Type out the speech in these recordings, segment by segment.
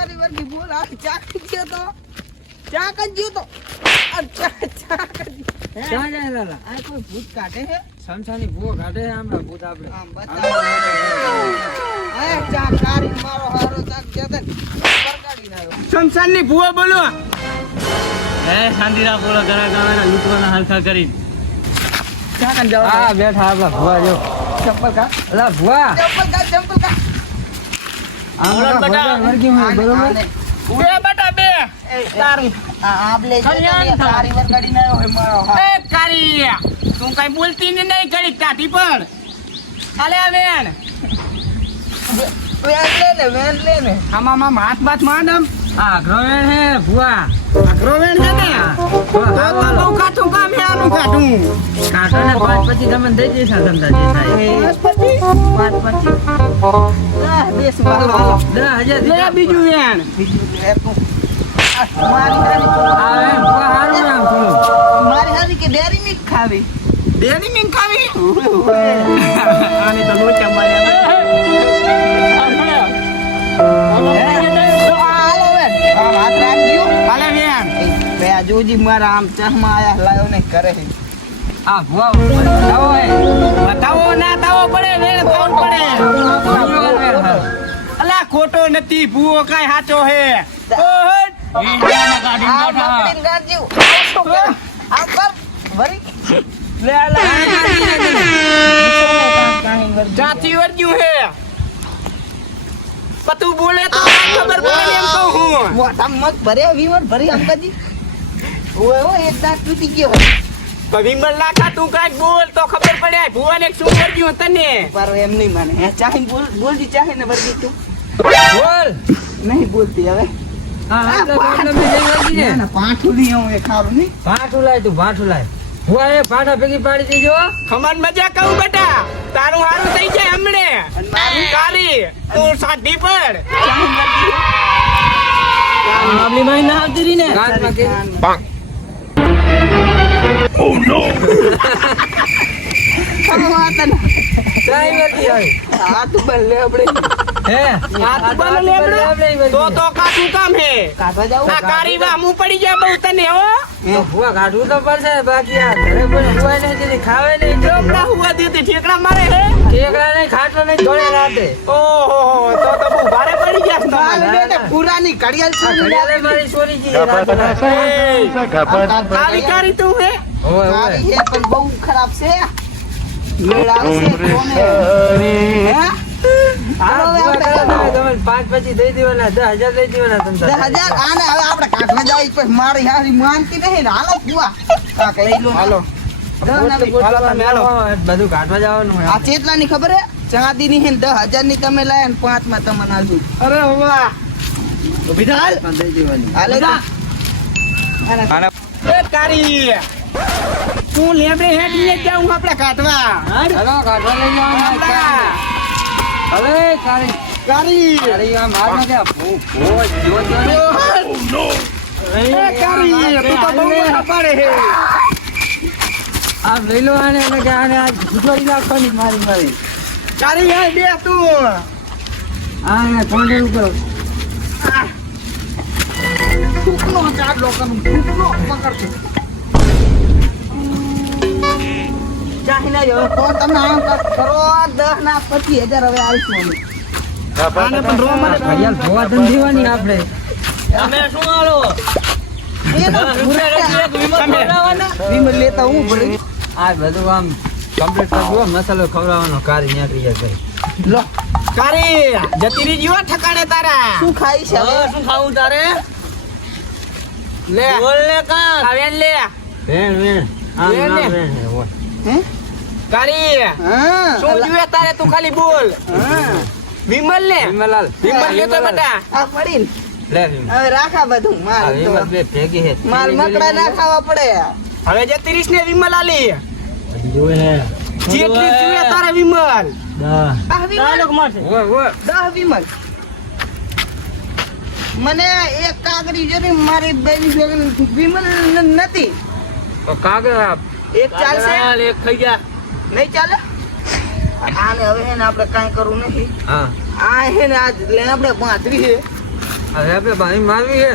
કારી વર્ગી બોલ આ ચાક ગયો તો ચાક જ ગયો તો ચાક ક્યાં જાય લાલા? આ કોઈ ભૂત કાઢે છે સમસાની ભૂવો કાઢે છે આમના ભૂત આપણે. આમ બતાવો આ ચાક કારી મારો હારો ચાક જતો બરગાડી નાયો શમશાનની ભૂવો બોલો. હે શાંતિરા બોલો ઘણા ગાવાના લૂંટવાના હલકા કરી. ચાક જાવ હા બેઠા આપણા ભૂવા જો. ચપ્પલ કા અલા ભૂવા ચપ્પલ કા આમના ભૂવા વર્ગી હોય બરોબર. બે બેટા બે. તારી આપ લે તારી વરગાડી નાયો હે મારો એ કારી તું કઈ બોલતી ને નહીં ઘડી કાઢી પણ. હાલે આ વેણ વેન લે ને આમાં હાથ બાથ માંડમ આ ગ્રોવેણ હે ભૂવા. અઘરો વેણ છે ને તો બહુ કાઠું કામ હે આનું કાઠું. કાઢો ને 5 પછી તમને દઈ દઈશ આ ધંધા જે થાય. 5 પછી બેસ વાલો 10,000 લે બીજું વેણ મારી હારી આ વેણ ભૂવા હારું નામ થોડું. મારી હારી કે ડેરી મિલ્ક ખાવી ડેરી મિલ્ક ખાવી. આની તો લોચા માર્યા. હાલો વેન આમ હાથ રાખજો હાલે વેણ બે જોજી મારા આમ ચશ્મા આયા લાયો ને કરે છે આ ભૂવા બતાવો હે. બતાવો ના તાવો પડે વેણ ખાવું પડે. અલા ખોટો નથી ભૂવો કાઈ સાચો હે. ઓહો આ મકડીન ગાડજો આ કર વરી લે લે જાતી વર્ગ્યું હે. પતું બોલે તો ખબર પડે એમ કહું હું. મોટા મત ભરે વીવર ભરી આમ કદી ઓય ઓ એક દાંત તૂટી ગયો વિમલ લાખા તું કાંઈક બોલ તો ખબર પડે ભુવાને શું વર્ગ્યું તને. પર એમ નહીં માને હે ચાહીન બોલજી ચાહીને વર્ગી તું બોલ. નહીં બોલતી હવે હા હા તો બોલ મે જઈ વર્ગી ને. ના પાઠું નહીં હું એ ખારું નહીં ભાઠું લાય તું ભાઠું લાય. ભૂવા એ ભાઠા ભેગી પાડી દેજો. ખમણ મજા કહું બેટા તારું હારું થઈ જાય હમણે. કાલી તું સાધી પડ. ચાહીન વર્ગી આપણી માઈ ના આવતી રહી ને કાનમાં કે ચાઈ વર્ગી આવી. આ તું બલ્લે આપણે હે આ તું બને લેબડો તો કાઠું કામ હે. કાઢવા જાવ આ કારી વામું પડી જાય બહુ તને હો. તો ભૂવા કાઢવું તો પડશે બાકી આ ઘરે પણ ભૂવા નહીં ખાવે નહીં જોમડા હુવા દેતી ઠેકડા મારે હે. ઠેકડા નહીં ખાટલો નહીં ધોળે રાતે. ઓહો તો બહુ ભારે પડી ગયા છે માલ તમારે. બેટા પુરાની ઘડિયાળ આ છોડી ઘડિયાળે મારી ચોરી જી રાતે. કાલી કારી તું હે. ઓય ઓય સારી છે પણ બહુ ખરાબ છે મેળ આવશે કોને હે હાલો હવે આપણે તમે 5 પછી દઈ દેવાના 10,000 દઈ દેવાના તમને. 10,000 આને હવે આપણે કાઢવા જાય પછી મારી હારી માનતી નહીં ને હાલો ફુવા કાક લઈ લો હાલો બધું કાઢવા જવાનું હોય. આ ચેતલાની ખબર હે ચાંદીની હે 10,000 ની તમે લાયા ને 5 માં તમને આલશું અરે વાહ ઉભી થા હાલ દઈ દેવાની. હાલે તો એ કારી તું લેબડે હેડ લઈ જાઉં આપણે કાઢવા. હાલો કાઢવા લઈ જવાનું. હવે કારી કારી કારી આ મારમાં કે ભૂવો જો એ કારી તું તો બહુ મોટા પાડે હે. આ લઈ લો આને એટલે કે આને આજ ઘૂંટવાડી નાખવાની મારી. કારી હે બે તું આને કોંડે ઉપર ફૂકનો ચાર લોકોનું ફૂકનો પકડશે ચાહીને જો તો તમે આમ કરો 10 ના 25,000 હવે આલશું અમે આને પણ રો મારે ઘડિયાળ ભૂવા દન દેવાની આપણે. તમે શું આલો વિમલ લેતા હું ભરી આ બધું આમ કમ્પ્લીટ કરજો મસાલો ખવડાવવાનો કારી નીકળી જાય. લો કારી જતી રહી જીવા ઠકાણે તારા. શું ખાઈ છે હવે શું ખાવું તારે લે બોલ ને કા આવેન લે વેણ વેણ આમ વેણ ને. ના વેણ હે ઓય. હે કારી હા શું જોઈએ તારે તું ખાલી બોલ. હા વિમલ ને વિમલાલ વિમલ લેતો બેટા. આ પડીને લે વિમલ. હવે રાખા બધું આ માલ વિમલ તો. બે ભેગી હે. માલ મકડા ના ખાવા પડે હવે જતી રહીશ ને વિમલ આલી જોવે હે. જેટલી જોઈએ તારે વિમલ. દા. 10 વિમલ ઓય ઓય 10 વિમલ મને એક કાગડી જોઈ મારી બેની છોકરી વિમલ નથી તો કાગળ એક ચાલશે એક ખાઈ ગયા નહીં ચાલે આને હવે હે ને આપણે કાંઈ કરવું નથી હા આ હે ને આજ લે આપણે 35 છે હવે આપણે ભાઈ મારવી છે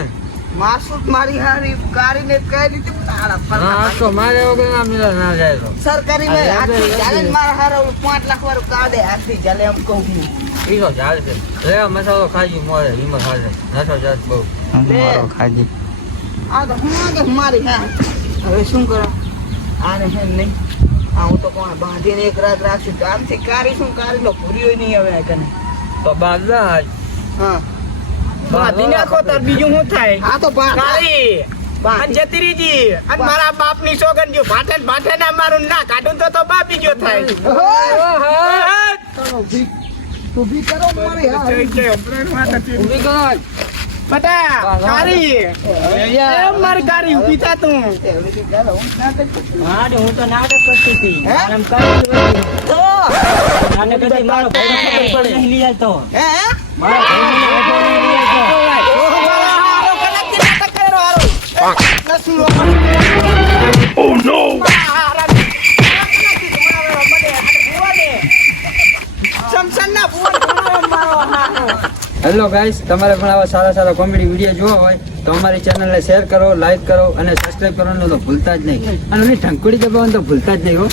માસૂદ મારી હારી કારીને કઈ રીતે તારા હા ફરતા તો મારે વગર ના મિલા ના જાય તો સરકારી મેં હાથી ચાલે ને મારા હારા 5 લાખ વાળું કાઢે હાથી ચાલે એમ કહું હું ઈ તો ચાલશે લે મસાલો ખાજી મોરે હિંમત ખાજે નસો જાત બહુ મારો ખાજી આ તો હું કે મારી હા હવે શું કરો આને હે નહીં આ હું તો કોણ બાંધીને એક રાત રાખશું આમથી કારી શું કારી નો પૂરી નહીં હવે આ કને તો બાદલા આજ હા બાંધી નાખો તાર બીજું શું થાય આ તો બાંધ કારી અને જતીરીજી અને મારા બાપની સોગન જો ભાઠે ના મારું ના કાઢું તો બાપી ગયો થાય ઊભી કરો મારી હા ઊભી કરો બટા કારી એમ મારી કારી ઊભી થા તું હા હું તો નાટક કરતી હતી હે? આમ કરી તો નાટક કરતી મારો ભાઈ ખબર પડે નહીં લઈ આવતો હે મારો ભાઈ નહીં આવતો હેલો ગાઈસ તમારે પણ આવા સારા સારા કોમેડી વિડીયો જોવા હોય તો અમારી ચેનલને શેર કરો લાઈક કરો અને સબસ્ક્રાઇબ કરવાનું તો ભૂલતા જ નહીં અને ઢંકુડી દબાવવાનું તો ભૂલતા જ નહીં હો